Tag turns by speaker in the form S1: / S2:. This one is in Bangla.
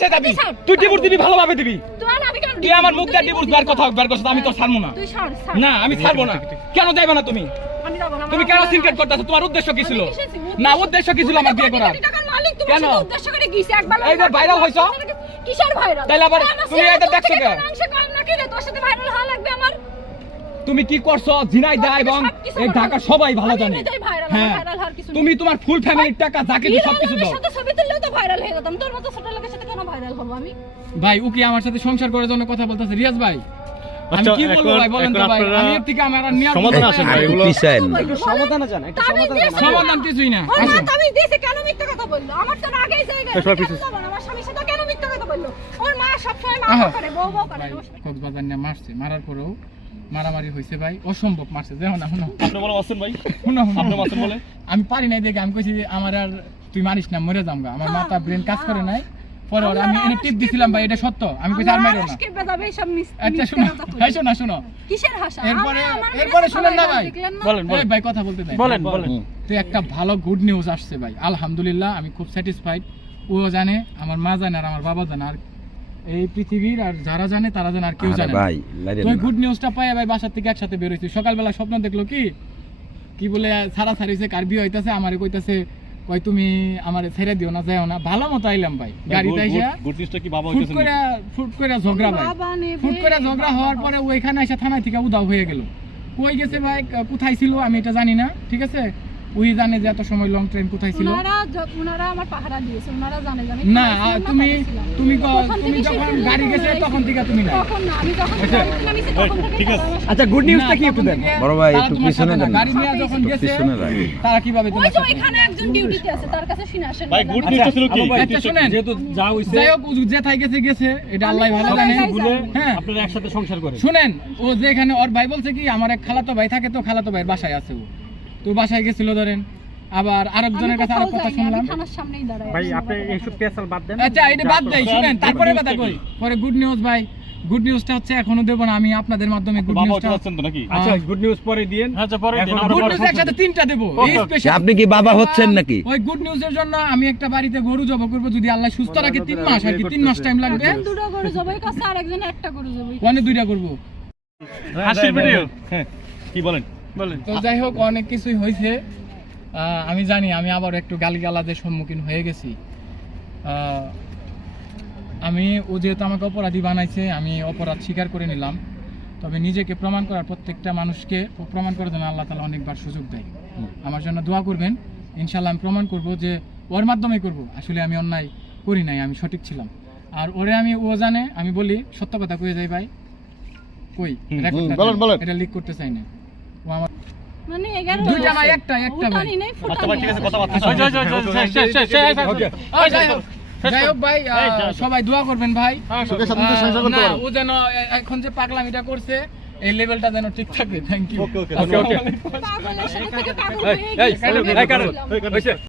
S1: সে দাবি তুই ডিভোর্স দিবি ভালোভাবে দিবি।
S2: তোমার আমি কেন
S1: তুই আমার মুখ দিয়ে ডিভোর্স বার কথা বার করছিস আমি তো ছাড়বো না।
S2: তুই ছাড় ছাড়।
S1: না আমি ছাড়বো না। কেন যাইবে না তুমি?
S2: আমি যাব না
S1: তুমি কেন সিনক্রেট করতেছো? তোমার উদ্দেশ্য কি ছিল? না উদ্দেশ্য কি ছিল আমার বিয়ে করার?
S2: তুমি
S1: কেন?
S2: উদ্দেশ্য করে গিয়েছে একবার
S1: এই যে হইছো?
S2: কিসের ভাইরাল
S1: তাইলে আবার তুমি এটা দেখছ কেন?
S2: কম নাকি রে? তোর সাথে ভাইরাল হওয়া লাগবে আমার?
S1: তুমি কি করছ? ঝিনাইদা এবং এই ঢাকা সবাই ভালো জানে। হ্যাঁ।
S2: হওয়ার কিছু
S1: তুমি তোমার ফুল ফ্যামিলির টাকা যাকে দিও সবকিছু
S2: হিরো
S1: দাও।
S2: সাথে ছবি তুললেও তো ভাইরাল হয়ে যেতাম তোর মতো ছোট লোকের সাথে কেন ভাইরাল হব আমি?
S1: ভাই ও কি আমার সাথে সংসার করার জন্য কথা বলতেছে? রিয়াজ ভাই
S3: আচ্ছা,
S1: কি বলব
S3: এখন-
S1: ভাই বলেন তো ভাই? আমি এর থেকে আমার আর নেওয়ার
S3: সমাধানে
S1: উপায়
S3: ভাই, এগুলো-
S4: সমাধানে একটা সমাধানে
S1: সমাধান কিছুই না।
S2: আমি দিয়েছি কেন মিথ্যা কথা বলল? আমার তো আগেই জায়গা
S3: এই
S2: আমার স্বামীর সাথে কেন মিথ্যা কথা বলল? ওর মা সবসময় মা মা করে বউ বউ করে
S1: কক্সবাজার নিয়ে মারছে। মারার পরেও মারামারি হয়েছে ভাই অসম্ভব মারছে দেখো না শুনো।
S3: আপনি বলে আসছেন ভাই।
S1: শুনো।
S3: আপনি বলে।
S1: আমি পারি নাই দেখে আমি কইছি যে আমার আর তুই মারিস না মরে যাম গা। আমার মাথা ব্রেন কাজ করে নাই। পরে ওরা আমি এনে টিপ দিছিলাম ভাই এটা সত্য। আমি কইছি আর মারো না। আচ্ছা শুনো। হ্যাঁ শোনো শোনো।
S2: কিসের হাসা
S1: এরপরে এরপরে শুনেন না ভাই।
S3: বলেন বলেন।
S1: ভাই কথা বলতে দেন
S3: বলেন বলেন।
S1: তো একটা ভালো গুড নিউজ আসছে ভাই। আলহামদুলিল্লাহ আমি খুব স্যাটিসফাইড ও জানে আমার মা জানে আর আমার বাবা জানে। আর এই পৃথিবীর আর যারা জানে তারা জানে আর কেউ জানে
S5: ভাই লাইরেন
S1: তো গুড নিউজটা পাই ভাই বাসার থেকে একসাথে বের হইছি। সকালবেলা স্বপ্ন দেখল কি? কি বলে সারা সারিছে কার বিয়ে হইতাছে? আমারে কইতাছে কই তুমি আমারে ছেড়ে দিও না যাও না। ভালো মতো আইলাম ভাই। গাড়িতে আইসা
S3: গুড নিউজটা কি বাবা
S1: ফুট
S3: হইতেছেন
S1: করে ফুট করে ঝগড়া ভাই। ফুট করে ঝগড়া হওয়ার পরে ওইখানে এসে থানায় থেকে উদাও হয়ে গেল। কই গেছে ভাই কোথায় ছিল আমি এটা জানি না ঠিক আছে? ওই জানে যে এত সময় লং ট্রেন কোথায় ছিল?
S2: উনারা য- আমার পাহারা দিয়েছে উনারা জানে জানে
S1: না তুমি তুমি তুমি যখন গাড়ি গেছে তখন থেকে তুমি
S2: তখন না আমি যখন
S1: আচ্ছা।
S2: গাড়ি থেকে নামিছি, তখন থেকে
S3: ঠিক আছে।
S2: তারা
S4: আচ্ছা গুড নিউজটা কি একটু দেন।
S5: বড় ভাই, একটু পিছনে দেন।
S1: গাড়ি নিয়ে যখন গেছে তারা কীভাবে
S2: ওই যে একজন ডিউটিতে আছে তার কাছে শুনে আসেন
S3: ভাই গুড নিউজটা ছিল কি?
S1: আচ্ছা, শুনেন
S3: যেহেতু যা হইছে
S1: যাই হোক ও যেথায় গেছে গেছে এটা আল্লাহ ভালো জানে। হ্যাঁ।
S3: আপনারা একসাথে সংসার করেন।
S1: শুনেন ও যে এখানে ওর ভাই বলছে কি আমার এক খালাতো ভাই থাকে তো খালাতো ভাইয়ের বাসায় আছে ও। তো বাসায় গেছিল ধরেন। আবার আরেকজনের কাছে আরেক কথা শুনলাম।
S4: ভাই। আপনি এইসব পেশাল বাদ দেন।
S1: আচ্ছা এটা বাদ দেই শুনেন তারপরে কথা কই। পরে গুড নিউজ ভাই। গুড নিউজটা হচ্ছে এখনও দেব না আমি আপনাদের মাধ্যমে গুড নিউজটা
S3: যাচ্ছেন তো নাকি?
S4: আচ্ছা গুড নিউজ পরে দিয়েন।
S3: আচ্ছা পরে দিন,
S1: গুড নিউজ একসাথে তিনটা দেব। এই. স্পেশাল
S5: আপনি কি বাবা হচ্ছেন নাকি?
S1: ওই গুড নিউজের জন্য আমি একটা বাড়িতে গরু জব করব যদি আল্লাহ সুস্থ রাখে তিন মাস আর কি তিন মাস টাইম লাগবে?
S2: দুটো গরু জবাই করছে আর একজন একটা গরু জবাই
S1: ওখানে দুইটা করব।
S3: হাসির ভিডিও? হ্যাঁ কি বলেন?
S1: তো যাই হোক অনেক কিছুই হয়েছে। আমি জানি আমি আবার একটু গালিগালাজের সম্মুখীন হয়ে গেছি। আমি ও যেহেতু আমাকে অপরাধী বানাইছে আমি অপরাধ স্বীকার করে নিলাম। তবে নিজেকে প্রমাণ করার প্রত্যেকটা মানুষকে প্রমাণ করার জন্য আল্লাহ তালা অনেকবার সুযোগ দেয়। আমার জন্য দোয়া করবেন। ইনশাল্লাহ আমি প্রমাণ করব যে ওর মাধ্যমে করব। আসলে আমি অন্যায় করি নাই আমি সঠিক ছিলাম। আর ওরে আমি ও জানে আমি বলি সত্য কথা কয়ে যাই ভাই। কই। এটা লিক করতে চাই না। যাই হোক ভাই সবাই দোয়া করবেন ভাই। ও যেন এখন যে পাগলামিটা করছে এই লেভেলটা যেন ঠিক থাকে। ইউ